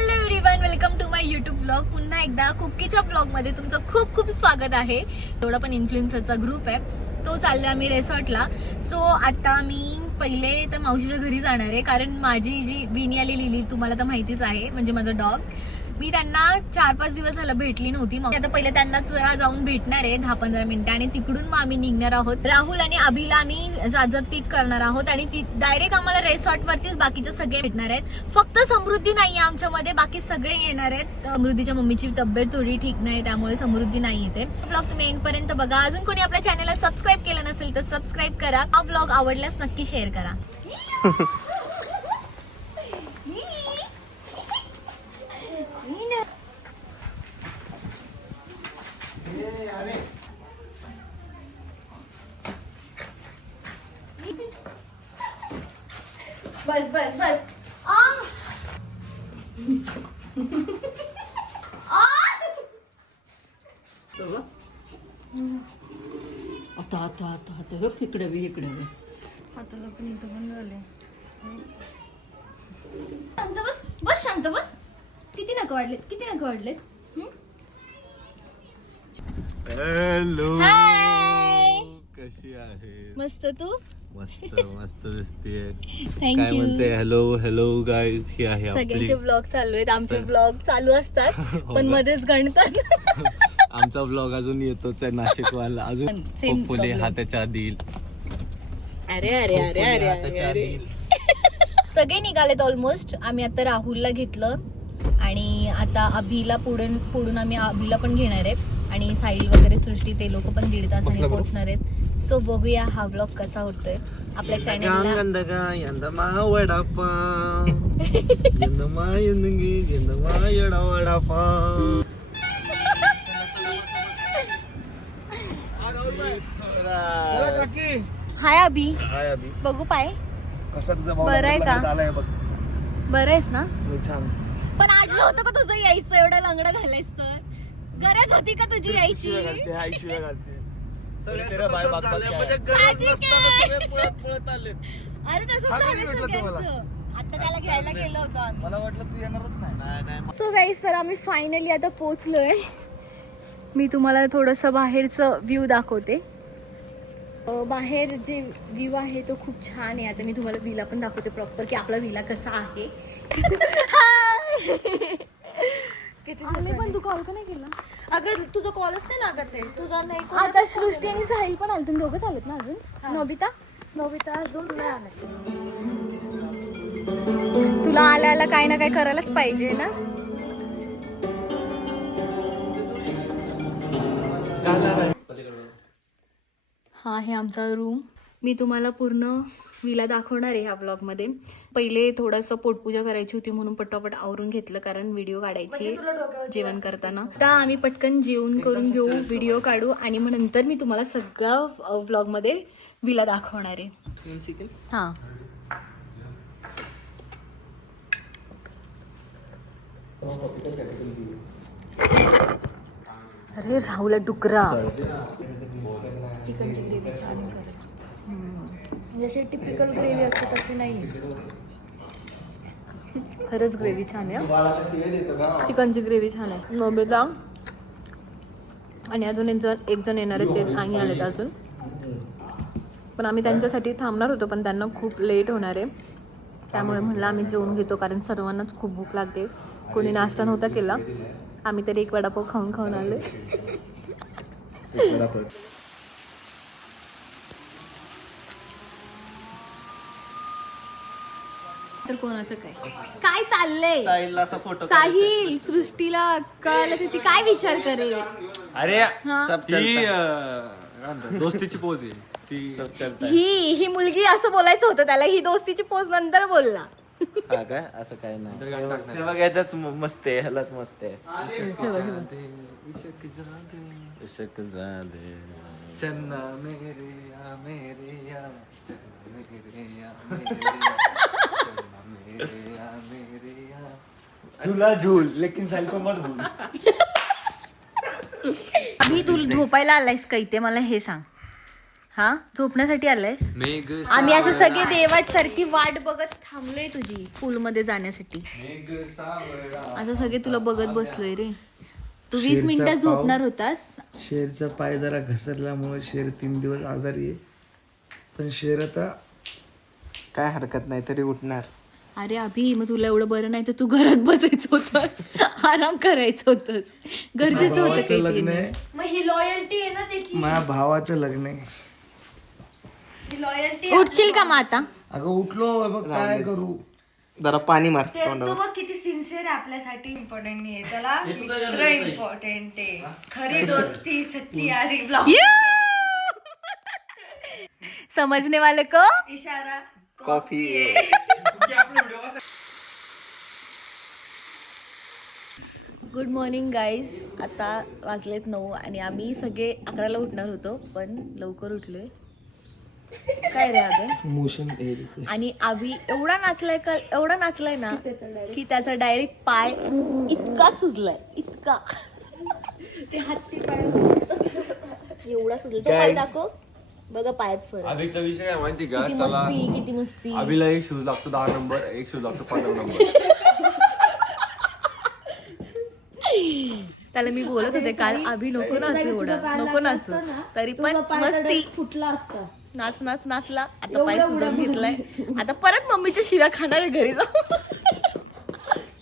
Hello everyone, welcome to my YouTube blog. पुन्हा एकदा कुकीच्या ब्लॉगमध्ये तुमचं खूप खूप स्वागत आहे. थोडा पण इन्फ्लुएन्सरचा ग्रुप आहे, तो चाललो आम्ही रिसॉर्टला. सो आता मी पहिले तर मावशीच्या घरी जाणार आहे, कारण माझी जी विनी आली लिली तुम्हाला तर माहितीच आहे, म्हणजे माझं डॉग. मी त्यांना 4-5 दिवस झालं भेटली नव्हती. मग आता पहिले त्यांना जरा जाऊन भेटणार आहे 10-15 मिनिटं, आणि तिकडून मग आम्ही निघणार आहोत. राहुल आणि अभिला आम्ही जाजत पिक करणार आहोत आणि डायरेक्ट आम्हाला रिसॉर्ट वरतीच बाकीचे सगळे भेटणार आहेत. फक्त समृद्धी नाहीये आमच्यामध्ये, बाकी सगळे येणार आहेत. समृद्धीच्या मम्मीची तब्येत थोडी ठीक नाही, त्यामुळे समृद्धी नाही येते. ब्लॉग तुम्ही एंड पर्यंत बघा. अजून कोणी आपल्या चॅनलला सबस्क्राईब केलं नसेल तर सबस्क्राईब करा. हा ब्लॉग आवडल्यास नक्की शेअर करा. बस बस बस. आता आता आता आता बघ इकडे बी इकडे बी. हाताला पण इथं पण झाले. शांत बस बस, शांत बस. किती नख वाढलेत, किती नख वाढलेत. हॅलो, हाय, कशी आहे? मस्त. तू मस्त मस्त दिसतेय. थँक काय यू. म्हणते? हॅलो हॅलो गाईज, ही आहे आपली. सगळ्यांचे ब्लॉग चालू आहेत, आमचे ब्लॉग चालू असतात पण मध्येच गणतात. आमचा ब्लॉग अजून येतोच आहे, नाशिकवाला अजून. Same hopefully problem. हाताच्या दिल. अरे अरे अरे अरे अरे अरे. सगळे निघालेत ऑलमोस्ट. आम्ही आता राहुलला घेतलं आणि आता अभिला पुढून आम्ही अभिला पण घेणार आहे, आणि साहिल वगैरे सृष्टी ते लोक पण 1.5 तासाने पोहोचणार आहेत. सो बघूया हा ब्लॉग कसा होतोय आपल्या चॅनलला. हाय अभि, बघू पाय बरं आहे का? बरं आहेस ना? पण आडलं होतं का तुझं यायचं? एवढं लंगडं घालायस तर गरज होती का तुझी यायची? अरे तसं झालं सगळ्यांचं. आता त्याला घ्यायला गेलो होतो आम्ही. मला वाटलं तू येणारच नाही. सो गाईस, तर आम्ही फायनली आता पोहोचलोय. मी तुम्हाला थोडंसं बाहेरचं व्ह्यू दाखवते. बाहेर जे व्ह्यू आहे तो खूप छान आहे. आता मी तुम्हाला विला पण दाखवते प्रॉपर, की आपला विला कसा आहे. आम्ही पण तू कॉल का नाही केला? अगं तुझा कॉलच नाही लागत आहे. तुझा नाही call. आता सृष्टी आणि साहिल पण आले. तुम्ही दोघंच आलेत ना अजून? नोबिता अजून नाही आला. तुला आल्याला काही ना काही करायलाच पाहिजे ना. हा आहे आमचा रूम. मी तुम्हाला पूर्ण विला दाखवणार आहे ह्या ब्लॉगमध्ये. पहिले थोडंसं पोटपूजा करायची होती म्हणून पटापट आवरून घेतलं, कारण व्हिडिओ काढायची जेवण करताना. आता आम्ही पटकन जेवण करून घेऊ, व्हिडिओ काढू, आणि मग नंतर मी तुम्हाला सगळं ब्लॉगमध्ये विला दाखवणार आहे. हां, अरे राहुला डुकरा. चिकनची ग्रेव्ही छान करायची. म्हणजे अशी टिपिकल ग्रेव्ही असते तशी नाही. खरंच ग्रेव्ही छान आहे. चिकनची ग्रेव्ही छान आहे. नोबेला आणि अजून एक जण येणार आहे, ते नाही आलेत अजून. पण आम्ही त्यांच्यासाठी थांबणार होतो, पण त्यांना खूप लेट होणार आहे, त्यामुळे म्हणलं आम्ही जेवून घेतो, कारण सर्वांनाच खूप भूक लागते. कोणी नाश्ता नव्हता केला. आम्ही तरी एक वडापाव खाऊन आले. तर कोणाचं काय चाललंय? साहिल सृष्टीला कळालं तर ती काय विचार करेल? अरे ही दोस्तीची पोज आहे ती. ही मुलगी असं बोलायचं होतं त्याला. ही दोस्तीची पोज नंतर बोलला. हा काय? असं काय नाही. ते बघायचंच मस्त आहे, ह्यालाच मस्त आहे. इश्क झाले चन्ना मेरे या मेरे या मेरे या मेरे या झूला झूल लेकिन साइल को मत भूल. अभि, तू झोपायला आलायस का इथे? मला हे सांग. हा झोपण्यासाठी आलायस? आम्ही असे सगळे देवासारखी वाट बघत थांबलोय तुझी पूल मध्ये जाण्यासाठी. असं सगळे तुला बघत बसलोय रे. तू 20 मिनिटात झोपणार होतास. शेरचा पाय जरा घसरल्यामुळे शेर 3 दिवस आजारी आहे. पण शेर आता काय हरकत नाही तरी उठणार. अरे अभि मग तुला एवढं बरं नाही तर तू घरात बसायचं होतंस, आराम करायचं होतंस, गरजेचं होतं भावाचं लग्न काही. आहे. मग ही लॉयल्टी आहे ना त्याची. माझ्या भावाचं लग्न आहे. ही लॉयल्टी उठशील का मग आता? अगं उठलो बघ काय करू. जरा पाणी मार तो बघ किती सिन्सिअर आहे आपल्यासाठी. इम्पॉर्टंट नाही आहे त्याला, मित्र इम्पॉर्टंट आहे. खरी दोस्ती सच्ची यारी ब्लॉग. समजने वाले को इशारा कॉफी. Good morning guys. आता वाजलेत 9 आणि आम्ही सगळे 11ला उठणार होतो पण लवकर उठलोय. काय रे अबे? मोशन आणि आभी एवढा नाचलाय ना की त्याचा डायरेक्ट पाय इतका सुजलाय, इतका ते हत्ती पाय. एवढा सुजलाय. तो पाय दाखव बघा, पायात फरक. अभिचा विषय काय माहिती का? किती मस्ती. अभिला एक शूज लागतो 10 नंबर, एक शूज लागतो 15 नंबर. त्याला मी बोलत होते काल, अभि नको नाचू एवढा, नको नाचू, तरी पण मस्ती. फुटला असता. नाचला. आता पाय सुजून घेतलाय. आता परत मम्मीच्या शिव्या खाणार आहे घरी जाऊन.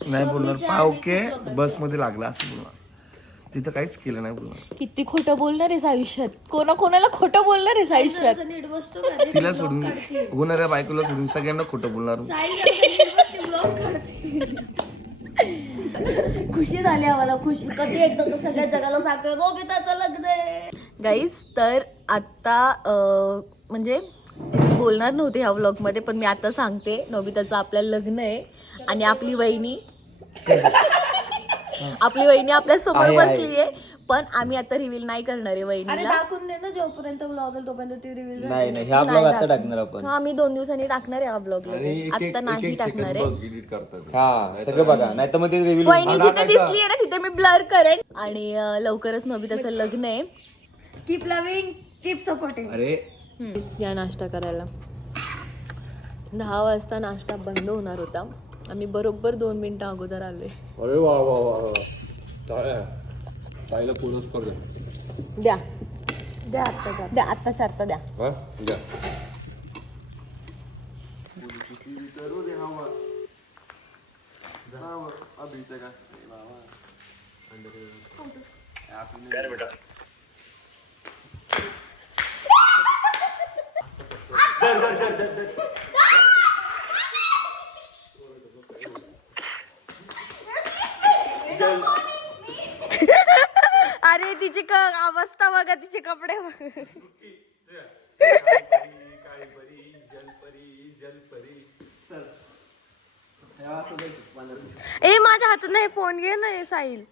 नाही बोलणार. पावके बस मध्ये लागला असं बोलणार. तिथं काहीच केलं नाही बोलणार. किती खोटं बोलणार आहेस आयुष्यात, कोणाला खोटं बोलणार आहेस आयुष्यात. नीट बसतो का रे? तिला सोडून, होणाऱ्या बायकोला सोडून सगळ्यांना खोटं बोलणार. खुशी झाली आम्हाला, खुशी. कधी एकदा तर सगळ्या जगाला सांगतोय नोबिताचं लग्न आहे. गाईज तर आता म्हणजे बोलणार नव्हते ह्या व्लॉग मध्ये, पण मी आता सांगते. नोबिताचं आपल्याला लग्न आहे आणि आपली वहिनी आपल्या समोर बसली आहे. पण आम्ही आता रिव्हील नाही करणार आहे अरे वहिनीला. दाखवून दे ना, जोपर्यंत ब्लॉग आहे तोपर्यंत ती रिव्हील. नाही ह्या ब्लॉग आता टाकणार आपण. हा आम्ही 2 दिवसांनी टाकणार आहे हा ब्लॉग. आता नाही टाकणार आहे. एडिट करतात. हा सगळं बघा, नाही तर मग ते रिव्हिल. वहिनी जिथे दिसली आहे ना तिथे मी ब्लर करेन. आणि लवकरच नोबिताचं लग्न आहे. Keep loving, keep supporting. अरे या नाश्ता करायला 10 वाजता नाश्ता बंद होणार होता. आम्ही बरोबर 2 मिनिटं अगोदर आलोय. अरे वा ताईला पोरच कर द्या द्या आत्ताच्या. द्या, आत्ताच्या आत्ता द्या. हा द्या. अरे तिची अवस्था बघा, तिचे कपडे बघा. ए माझ्या हातात नाही फोन, घे ना साहिल.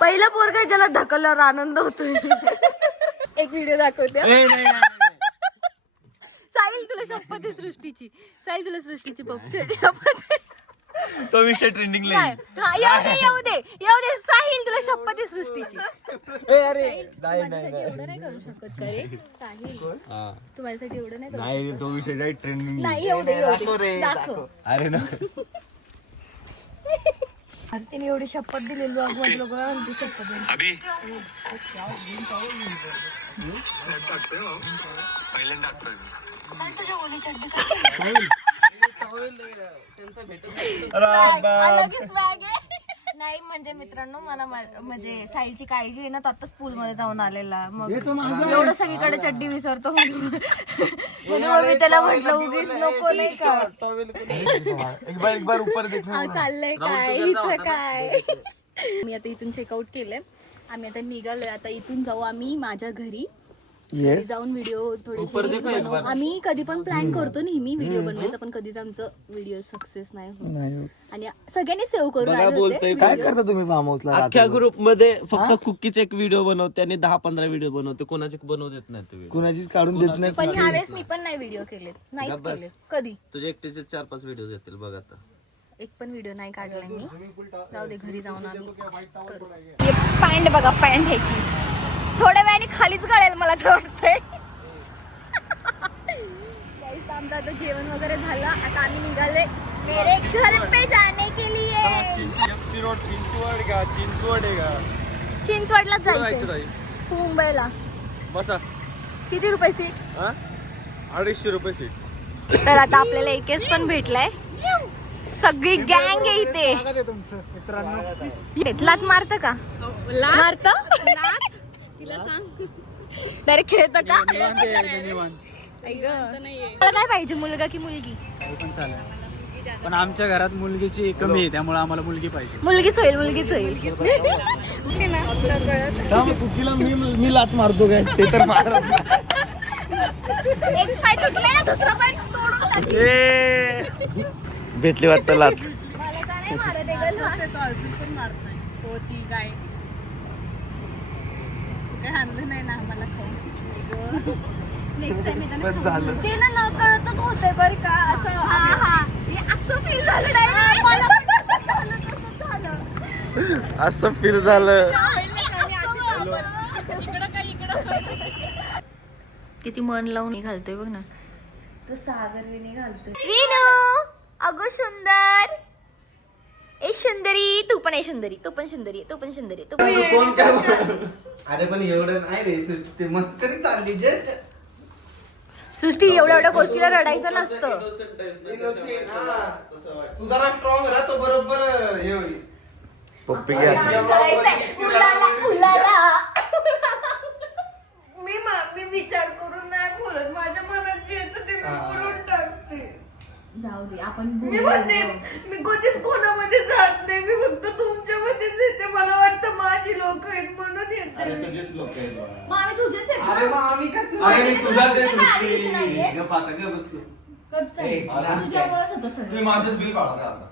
पहिला पोरगा ज्याला ढकलल्यावर आनंद होतोय. एक व्हिडिओ दाखवते. साहिल तुला शपथ आहे सृष्टीची. साहिल तुला सृष्टीची शपथ. तो विषय ट्रेंडिंग येऊ दे साहिल तुला शपथ आहे सृष्टीची. माझ्यासाठी एवढं नाही करू शकत का रे साहिल? तू माझ्यासाठी एवढं नाही करू नाही तो विषय जाई ट्रेंडिंग. नाही. येऊ दे दाखव. अरे ना तिने एवढी शपथ दिलेली ब्लॉग मध्ये, लोक म्हणते शपथ दिली. नाही म्हणजे मित्रांनो, मला म्हणजे साईलची काळजी आहे ना, तो आताच पूल मध्ये जाऊन आलेला. मग एवढं सगळीकडे चड्डी विसरतो म्हणून मी त्याला म्हटलं उगीच नको, नाही का. एक बार ऊपर देख. चाललंय काय हिचं काय. मी आता इथून चेकआउट केलंय. आम्ही आता निघालोय. आता इथून जाऊ आम्ही माझ्या घरी. घरी जाऊन व्हिडिओ थोडेसे बनवू. आम्ही कधी पण प्लॅन करतो नेहमी व्हिडिओ बनवायचा, पण कधीच आमचं व्हिडिओ सक्सेस नाही होत. आणि सगळ्यांनी सेव्ह करून आले होते. काय करता तुम्ही फार्म हाऊसला? अख्ख्या ग्रुप मध्ये फक्त कुकीच एक व्हिडिओ बनवते आणि 10-15 व्हिडिओ बनवते. कोणाचे बनवू देत नाही ते व्हिडिओ. कुणाचीच काढून देत नाही. पण ह्यावेळेस मी पण नाही व्हिडिओ केले, नाहीच केले कधी. तुझे एकटेचे 4-5 व्हिडिओ येतील बघ आता. एक पण व्हिडिओ नाही काढलाय मी. जाऊ दे, घरी जाऊन आम्ही करू. पॅन्ट बघा, पॅन्ट ह्याची थोड्या वेळाने खालीच गळेल मला तर वाटतंय. आमचं आता जेवण वगैरे झालं. आता आम्ही निघाले मेरे घर पे जाने के लिए. चिंचवडलाच जायचंय मुंबईला. बसा किती रुपये सीट? 250 रुपये सीट. तर आता आपल्याला एकेस पण भेटलाय. सगळी गँग आहे इथे. लात मारत का? मारत तिला सांग डायरेक्ट खेळत का? मला काय पाहिजे, मुलगा की मुलगी? पण चालेल, पण आमच्या घरात मुलगीची कमी आहे त्यामुळे आम्हाला मुलगी पाहिजे. मुलगीच होईल, मुलगीच होईल. कुकीला मी लात मारतो काय ते तर मारत एक पाय तुटलाय ना, दुसरा पाय तोडून टाकला. भेटली वाटतं लात. मला का नाही मारत आहे गं? Next time येताना खाऊ. ते ना नकळतच होतंय बरं का असं. हे असं फील झालं नाही. मला पण तसंच झालं, तसंच झालं. असं फील झालं. किती मन लावून घालतोय बघ ना तो. सागर विनी घालतोय. विनू अगो सुंदर, ए सुंदरी, तू पण आहे सुंदरी, तू पण सुंदरी, तू पण सुंदरी, तू पण. अरे पण एवढं नाही रे, ते मस्करी चालली जस्ट. सृष्टी एवढ्या एवढ्या गोष्टीला रडायचं नसतं. तू जरा स्ट्रॉंग राहतो बरोबर हे होईल. पप्पी घ्या. मी विचार करून नाही बोलत, माझ्या मनात जे येतं ते मी बोलून टाकते. जाऊ दे, आपण मी म्हणते मी कधीच कोणामध्ये जात नाही, मी फक्त तुमच्यामध्येच येते. मला वाटतं माझी लोक आहेत म्हणून येते. तुझेच लोक आहेत बाळा. मग आम्ही तुझेच आहेत अरे ना? मग आम्ही काय अरे मी तुझाच आहे तुला सृष्टी. आधीच नाहीये. गप आता गप बसलो. कब्ज आहे. तुझ्यामुळेच होतं सगळं. तुम्ही माझंच बिल पाडा आता.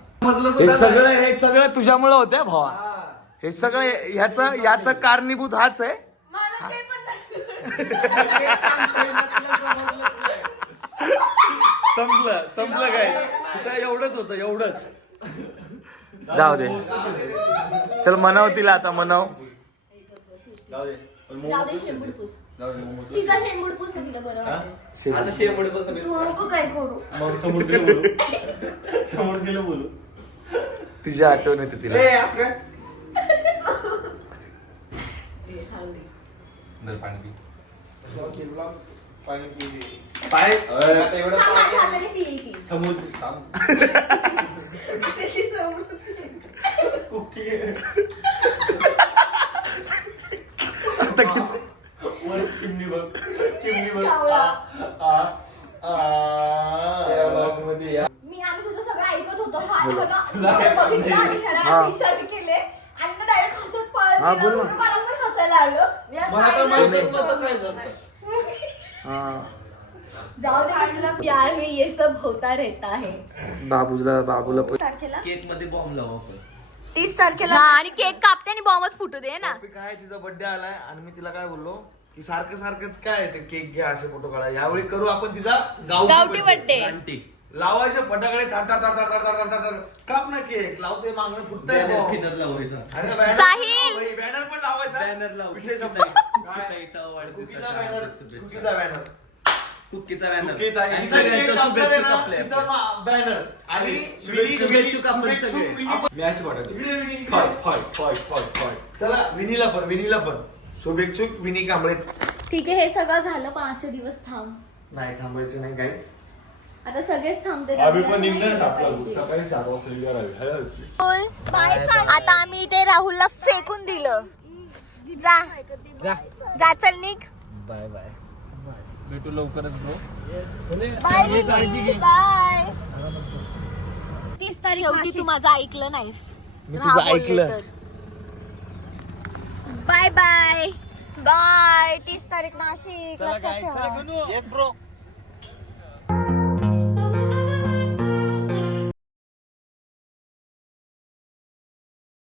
हे सगळं तुझ्यामुळे होतंय भावा. हे सगळं याचं कारणीभूत हाच आहे. मला ते पण नाही. संपलं काय एवढंच होतं, एवढंच. जाऊ दे, चल म्हणाव तिला आता, म्हणाव. जाऊ दे. जाऊ दे, शेंबूड पूस. जाऊ दे, मग तिचा शेंबूड पूस आहे, तिला बरं वाटेल. असं शेवट बसले. तू नको काय करू. मग समोर गेलं बोलू. समोर गेलं बोलू. तिची आठवण येते तिला. ए, असं काय? दर पाणी पी. पाणी पी. पाय आता एवढं थांब, माझ्या हाताने पिईल ती. समोर थांब. त्याची समोर वर चिमणी बघ, चिमणी बघ. कावळा. मध्ये या. आम्ही तुझं सगळं ऐकत होतो. सगळं बघितलं आणि ह्याला असे इशारे केले आणि मग डायरेक्ट हसत पळत हा, गेला. बोल ना. म्हणून मला पण हसायला आलं. मी असं मला तर ऐकलं. माहितच नव्हतं काय झालं. जाऊ दे, आम्हाला प्यार में ये सब होता रहता है. बाबूला तारखेला केक मध्ये बॉम्ब लावू आपण. 30 तारखेला. आणि केक कापते आणि बॉम्बच फुटू दे ना. काय तिचा बर्थडे आलाय आणि मी तिला काय बोललो की सारखंच काय ते केक घ्या, असे फोटो काढा. यावेळी करू आपण तिचा गावठी birthday. आंटी लावायचे फटाकडे काप ना केक लावतोय, मागणं फुटतंय. फिनर लावायचा. साहिल. बॅनर पण लावायचा. बॅनर लावू. विशेष कुकीचा वाढदिवसाच्या हार्दिक शुभेच्छा. Banner कुकीचा banner. कुकीचा आहे. आणि सगळ्यांच्या शुभेच्छुक आपल्या. बॅनर आणि शुभेच्छुक आपण सगळे. मी अशी वाटत. फाय. चला विनीला पण शुभेच्छुक विनी कांबळे. ठीक आहे, हे सगळं झालं पण आजचे दिवस थांब. नाही थांबायचं नाही काहीच. आता सगळेच थांबते. आम्ही पण निघणार सकाळी 7 वाजता निघणार. बाय सांग. आता आम्ही इथे राहुलला फेकून दिलं. जा चल निघ. Bye bye. भेटू लवकरच ब्रो. Bye bye. 30 तारीख शेवटी तू माझं ऐकलं नाहीस. मी तुझं ऐकलं. Bye bye. 30 तारीख नाशिक. लक्षात ठेवा. Yes bro.